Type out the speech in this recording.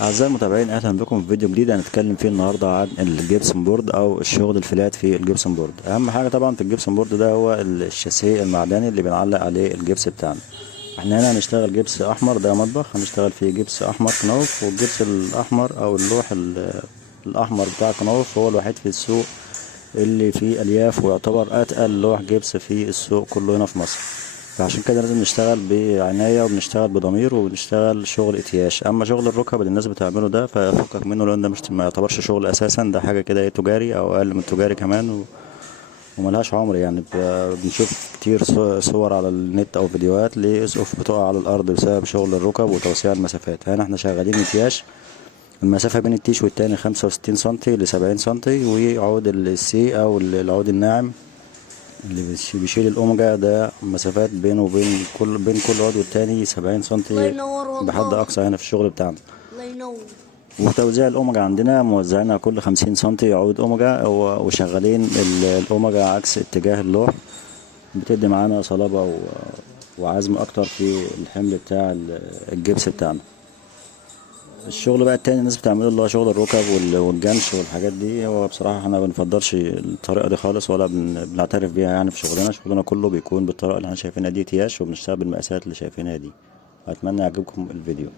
أعزائي المتابعين، أهلا بكم في فيديو جديد هنتكلم فيه النهاردة عن الجبسون بورد أو الشغل الفلات في الجبسون بورد. أهم حاجة طبعا في الجبسون بورد ده هو الشاسيه المعدني اللي بنعلق عليه الجبس بتاعنا. احنا هنا هنشتغل جبس أحمر، ده مطبخ هنشتغل فيه جبس أحمر كنوف، والجبس الأحمر أو اللوح الأحمر بتاع كنوف هو الوحيد في السوق اللي فيه ألياف، ويعتبر أتقل لوح جبس في السوق كله هنا في مصر. فعشان كده لازم نشتغل بعناية وبنشتغل بضمير وبنشتغل شغل اتياش. اما شغل الركب اللي الناس بتعمله ده ففكك منه، لان ده مش ما يعتبرش شغل اساسا، ده حاجة كده ايه تجاري او اقل من تجاري كمان وملهاش عمر. يعني بنشوف كتير صور على النت او فيديوهات لاسقف بتقع على الارض بسبب شغل الركب وتوسيع المسافات. هنا احنا شغالين اتياش، المسافة بين التيش والتاني 65 سنتي ل70 سنتي، وعود السي او العود الناعم اللي بيشيل الأوميجا ده مسافات بينه وبين كل عضو والتاني 70 الله سنتي ينور بحد والله. أقصى هنا في الشغل بتاعنا. الله ينور. وتوزيع الأوميجا عندنا موزعينها كل 50 سنتي عود أوميجا، وشغالين الأوميجا عكس اتجاه اللوح، بتدي معانا صلابة وعزم أكتر في الحمل بتاع الجبس بتاعنا. الشغل بقى التاني الناس بتعمله اللي هو شغل الركب والجنش والحاجات دي، هو بصراحة احنا بنفضلش الطريقة دي خالص، ولا بنعترف بيها. يعني في شغلنا كله بيكون بالطريقة اللي احنا شايفينها دي تياش، وبنشتغل بالمقاسات اللي شايفينها دي. أتمنى يعجبكم الفيديو.